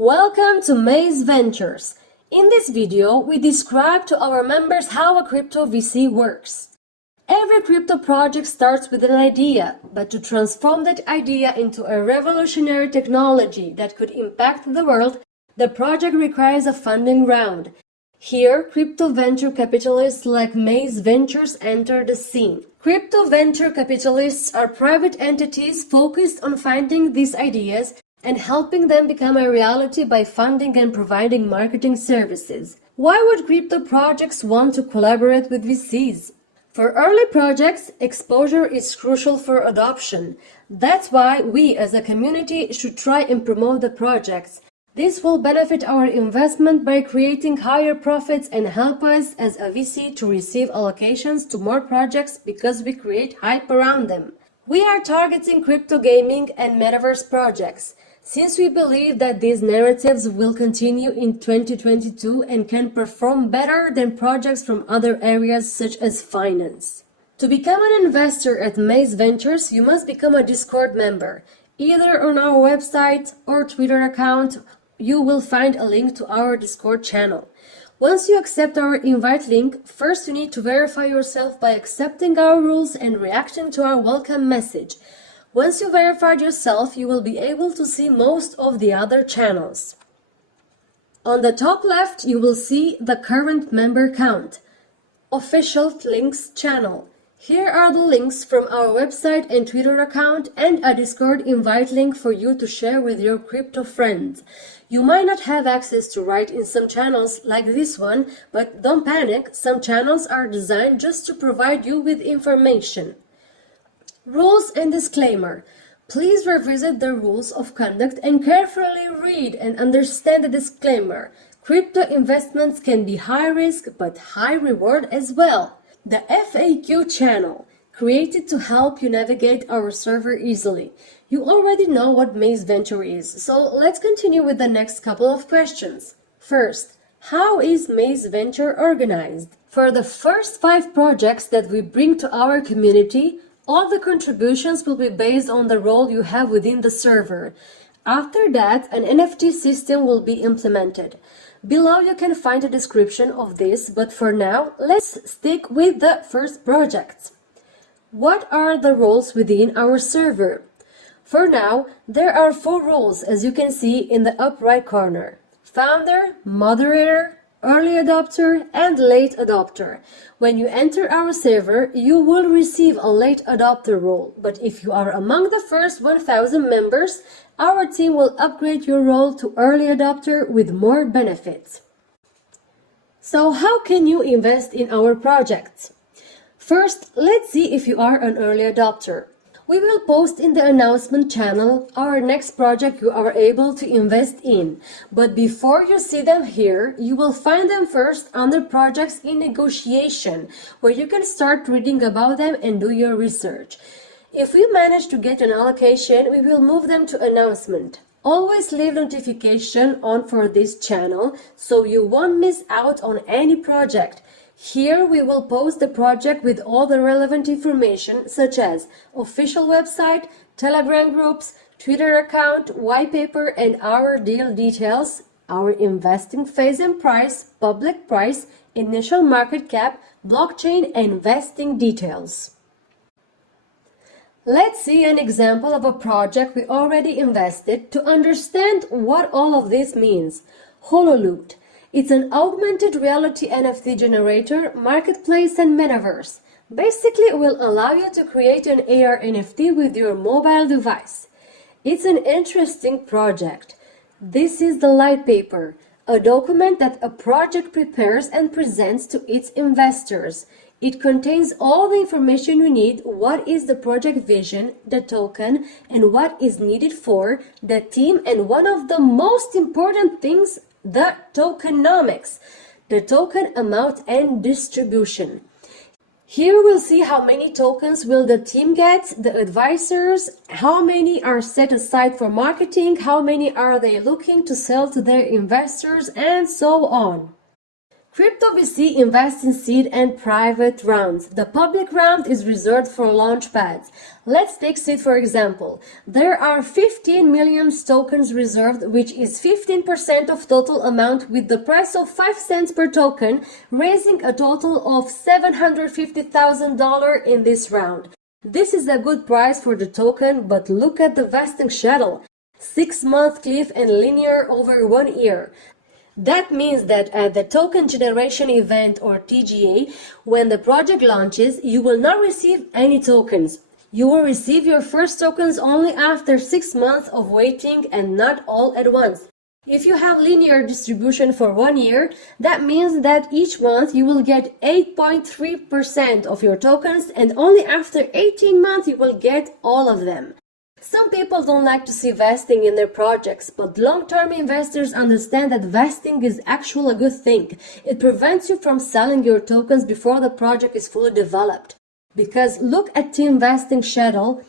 Welcome to Maze Ventures. In this video, we describe to our members how a crypto VC works. Every crypto project starts with an idea, but to transform that idea into a revolutionary technology that could impact the world, the project requires a funding round. Here, crypto venture capitalists like Maze Ventures enter the scene. Crypto venture capitalists are private entities focused on finding these ideas and helping them become a reality by funding and providing marketing services. Why would crypto projects want to collaborate with VCs? For early projects, exposure is crucial for adoption. That's why we as a community should try and promote the projects. This will benefit our investment by creating higher profits and help us as a VC to receive allocations to more projects because we create hype around them. We are targeting crypto gaming and metaverse projects, since we believe that these narratives will continue in 2022 and can perform better than projects from other areas such as finance. To become an investor at Maze Ventures, you must become a Discord member. Either on our website or Twitter account, you will find a link to our Discord channel. Once you accept our invite link, first you need to verify yourself by accepting our rules and reacting to our welcome message. Once you verified yourself, you will be able to see most of the other channels. On the top left, you will see the current member count. Official links channel. Here are the links from our website and Twitter account and a Discord invite link for you to share with your crypto friends. You might not have access to write in some channels like this one, but don't panic, some channels are designed just to provide you with information. Rules and disclaimer. Please revisit the rules of conduct and carefully read and understand the disclaimer. Crypto investments can be high risk but high reward as well. The FAQ channel, created to help you navigate our server easily. You already know what Maze Venture is, so let's continue with the next couple of questions. First, how is Maze Venture organized? For the first 5 projects that we bring to our community, all the contributions will be based on the role you have within the server. After that, an NFT system will be implemented. Below you can find a description of this, but for now, let's stick with the first projects. What are the roles within our server? For now, there are 4 roles as you can see in the upper right corner. Founder, moderator, early adopter, and late adopter. When you enter our server, you will receive a late adopter role, but if you are among the first 1,000 members, our team will upgrade your role to early adopter with more benefits. So how can you invest in our projects? First, let's see if you are an early adopter. We will post in the announcement channel our next project you are able to invest in. But before you see them here, you will find them first under projects in negotiation, where you can start reading about them and do your research. If we manage to get an allocation, we will move them to announcement. Always leave notification on for this channel so you won't miss out on any project. Here we will post the project with all the relevant information such as official website, Telegram groups, Twitter account, white paper and our deal details, our investing phase and price, public price, initial market cap, blockchain and vesting details. Let's see an example of a project we already invested to understand what all of this means. HoloLoot. It's an augmented reality NFT generator, marketplace and metaverse. Basically, it will allow you to create an AR NFT with your mobile device. It's an interesting project. This is the light paper, a document that a project prepares and presents to its investors. It contains all the information you need, what is the project vision, the token, and what is needed for the team, and one of the most important things, the tokenomics, the token amount and distribution. Here we'll see how many tokens will the team get, the advisors, how many are set aside for marketing, how many are they looking to sell to their investors, and so on. Crypto VC invests in seed and private rounds. The public round is reserved for launch pads. Let's take seed for example. There are 15 million tokens reserved, which is 15% of total amount with the price of 5 cents per token, raising a total of $750,000 in this round. This is a good price for the token, but look at the vesting schedule. 6-month cliff and linear over 1 year. That means that at the token generation event or TGA, when the project launches, you will not receive any tokens. You will receive your first tokens only after 6 months of waiting and not all at once. If you have linear distribution for 1 year, that means that each month you will get 8.3% of your tokens and only after 18 months you will get all of them. Some people don't like to see vesting in their projects, but long-term investors understand that vesting is actually a good thing. It prevents you from selling your tokens before the project is fully developed. Because look at team vesting schedule,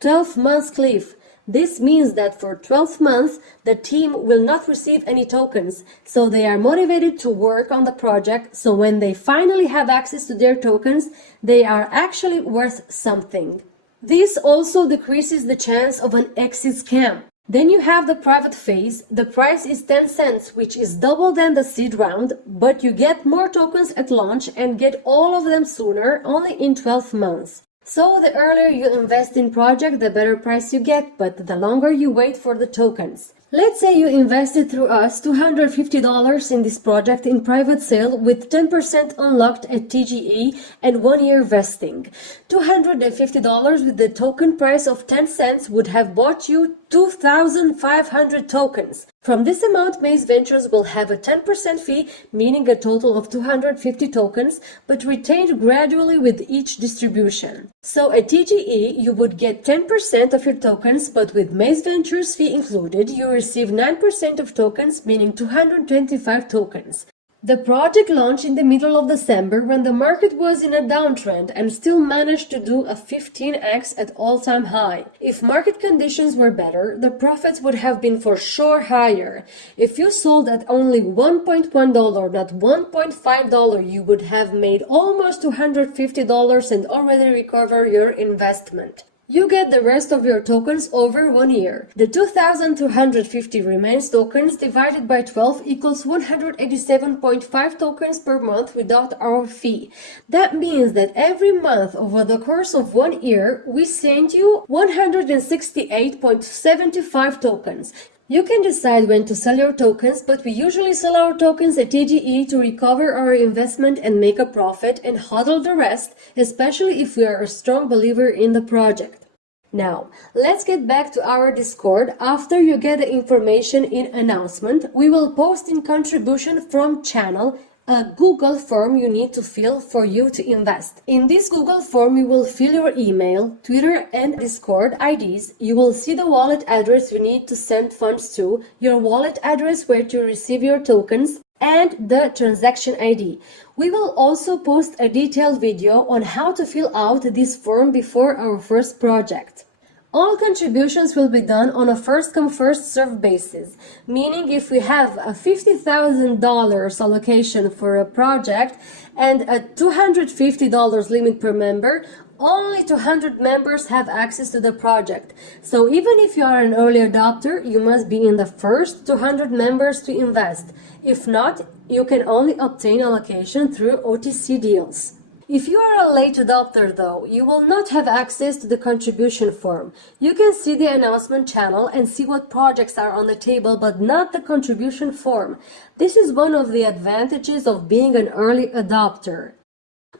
12 months cliff. This means that for 12 months, the team will not receive any tokens, so they are motivated to work on the project, so when they finally have access to their tokens, they are actually worth something. This also decreases the chance of an exit scam. Then you have the private phase. The price is 10 cents, which is double than the seed round, but you get more tokens at launch and get all of them sooner, only in 12 months. So the earlier you invest in project, the better price you get, but the longer you wait for the tokens. Let's say you invested through us $250 in this project in private sale with 10% unlocked at TGE and 1 year vesting. $250 with the token price of 10 cents would have bought you 2,500 tokens. From this amount, Maze Ventures will have a 10% fee, meaning a total of 250 tokens, but retained gradually with each distribution. So at TGE, you would get 10% of your tokens, but with Maze Ventures fee included, you receive 9% of tokens, meaning 225 tokens. The project launched in the middle of December when the market was in a downtrend and still managed to do a 15x at all-time high. If market conditions were better, the profits would have been for sure higher. If you sold at only $1.1, not $1.5, you would have made almost $250 and already recovered your investment. You get the rest of your tokens over 1 year. The 2,250 remains tokens divided by 12 equals 187.5 tokens per month without our fee. That means that every month over the course of 1 year, we send you 168.75 tokens. You can decide when to sell your tokens, but we usually sell our tokens at TGE to recover our investment and make a profit and hodl the rest, especially if we are a strong believer in the project. Now, let's get back to our Discord. After you get the information in announcement, we will post in contribution from channel a Google form you need to fill for you to invest. In this Google form, you will fill your email, Twitter and Discord IDs. You will see the wallet address you need to send funds to, your wallet address where to receive your tokens, and the transaction ID. We will also post a detailed video on how to fill out this form before our first project. All contributions will be done on a first-come, first-served basis, meaning if we have a $50,000 allocation for a project and a $250 limit per member, only 200 members have access to the project. So even if you are an early adopter, you must be in the first 200 members to invest. If not, you can only obtain allocation through OTC deals. If you are a late adopter though, you will not have access to the contribution form. You can see the announcement channel and see what projects are on the table, but not the contribution form. This is one of the advantages of being an early adopter.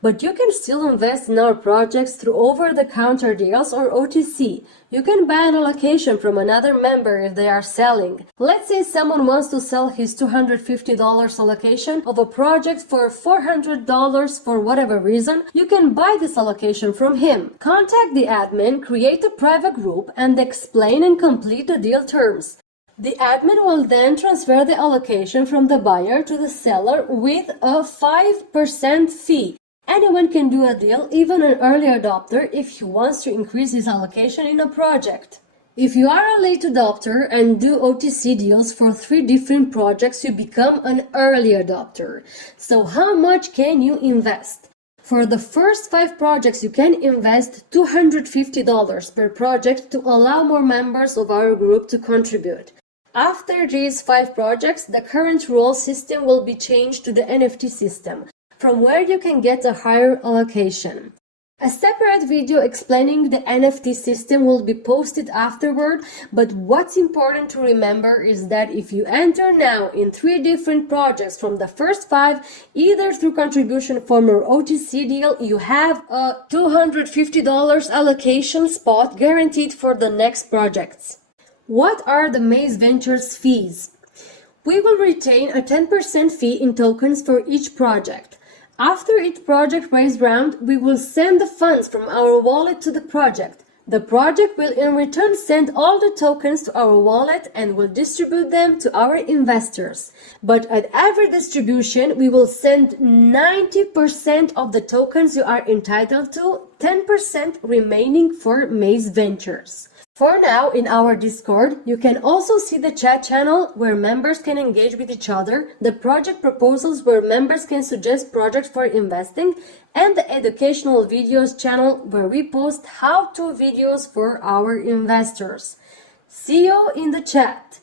But you can still invest in our projects through over-the-counter deals or OTC. You can buy an allocation from another member if they are selling. Let's say someone wants to sell his $250 allocation of a project for $400 for whatever reason. You can buy this allocation from him. Contact the admin, create a private group, and explain and complete the deal terms. The admin will then transfer the allocation from the buyer to the seller with a 5% fee. Anyone can do a deal, even an early adopter, if he wants to increase his allocation in a project. If you are a late adopter and do OTC deals for 3 different projects, you become an early adopter. So how much can you invest? For the first 5 projects, you can invest $250 per project to allow more members of our group to contribute. After these 5 projects, the current role system will be changed to the NFT system, from where you can get a higher allocation. A separate video explaining the NFT system will be posted afterward, but what's important to remember is that if you enter now in 3 different projects from the first 5, either through contribution form or OTC deal, you have a $250 allocation spot guaranteed for the next projects. What are the Maze Ventures fees? We will retain a 10% fee in tokens for each project. After each project raise round, we will send the funds from our wallet to the project. The project will in return send all the tokens to our wallet and will distribute them to our investors. But at every distribution, we will send 90% of the tokens you are entitled to, 10% remaining for Maze Ventures. For now, in our Discord, you can also see the chat channel where members can engage with each other, the project proposals where members can suggest projects for investing, and the educational videos channel where we post how-to videos for our investors. See you in the chat!